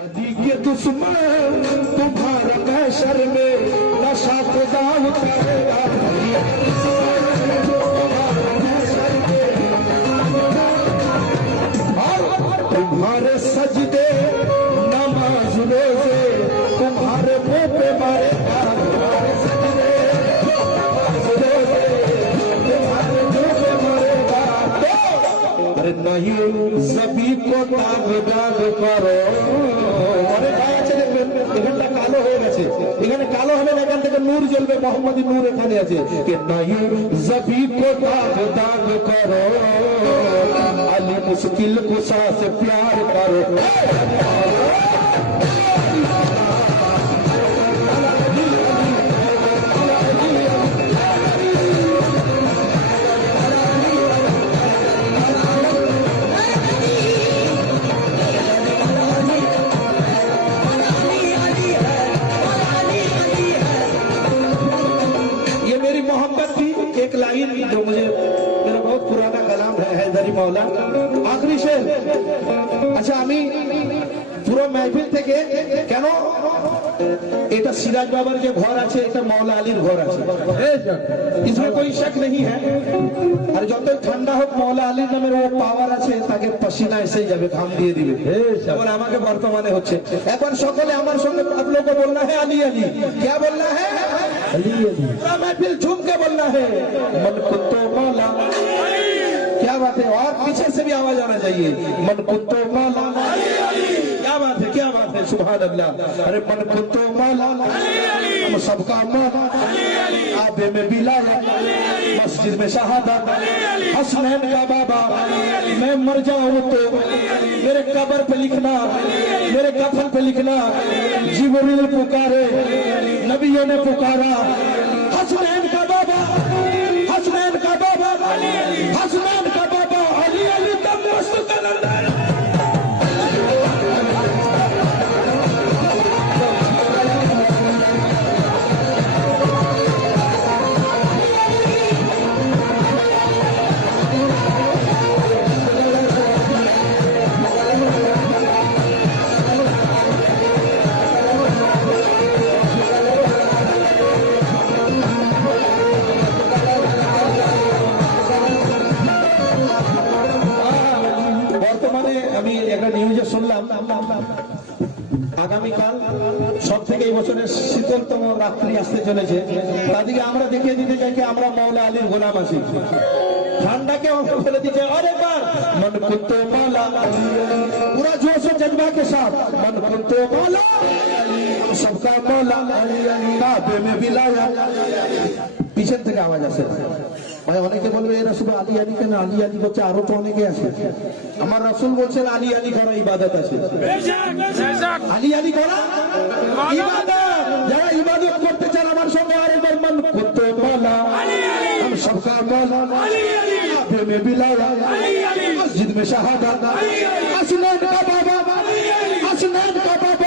आदि के दुश्मन तुम्हारा कैसर में नशा खुदा उतारेगा। तुम्हारे सजदे नमाज रोजे तुम्हारे मुंह पे मारेगा। तुम्हारे सजदे नमाज रोजे तुम्हारे मुंह पे मारेगा। अरे नहीं जबी को दाग दाग करो। অনেক ভাই আছে দেখবেন এখানটা কালো হয়ে গেছে, এখানে কালো হলে এখান থেকে নূর জ্বলবে, মোহাম্মদী নূর এখানে আছে। কে नहीं जबी को दाग दाग करो, अली मुश्किल कुशा से प्यार करो। एक लाइन जो मुझे मेरा बहुत पुराना कलाम है हैदरी मौला आखिरी शेर। अच्छा আমি পুরো महफिल থেকে কেন এটা সিরাজ বাবার যে ঘর আছে এটা মৌলা আলীর ঘর আছে, इसमें कोई शक नहीं है। আর যতই ঠান্ডা হোক মৌলা আলীর নামের ও পাওয়ার আছে, তাকে পসিনা এসে যাবে, ঘাম দিয়ে দিবে। যেমন আমাকে বর্তমানে হচ্ছে। এখন সকলে আমার সঙ্গে आप लोग को बोलना है अली अली। क्या बोलना है? अली अली। पूरा महफिल झूम के बोलना है मन कुत्तो मौला। क्या बात है? और पीछे से भी आवाज आना चाहिए मन कुत्तो मौला। क्या बात है, क्या बात है, सुभान अल्लाह। अरे मन कुत्तो मौला हम सबका मौला, आबे में बिलाया मस्जिद में शहादत हसनैन का बाबा। मैं मर जाऊं तो मेरे कब्र पे लिखना, मेरे कफन पे लिखना जिब्रील पुकारे नबियों ने पुकारा हसनैन का बाबा, हसनैन का बाबा, हसनैन का बाबा अली अली तब मस्त कलंदर। আমি একটা নিউজে শুনলাম আগামীকাল সব থেকে এই বছরের শীতলতম রাত্রি আসতে চলেছে। তাদেরকে আমরা দেখিয়ে দিতে চাই কি আমরা মৌলা আলীর গোলাম আছি। ঠান্ডাকে ফেলে দিতে और एक बार मन कुत्तो मौला पूरा जोश और जज्बा के साथ मन कुत्तो मौला सबका मौला काबे में बिलाया। পিছন থেকে আওয়াজ আসে। ভাই অনেকে বলবে এরা শুধু আলী আলী কেন, আলী আলী করছে, আরো তো অনেকে আছে। আমার রাসূল বলছেন আলী আলী করা ইবাদত আছে। আলী আলী করা ইবাদত। যারা ইবাদত করতে চান আমার সঙ্গে আরেকবার मन कुत्तो मौला हम सबका मौला काबे में बिलाया मस्जिद में शहादत हसनैन का बाबा, हसनैन का बाबा।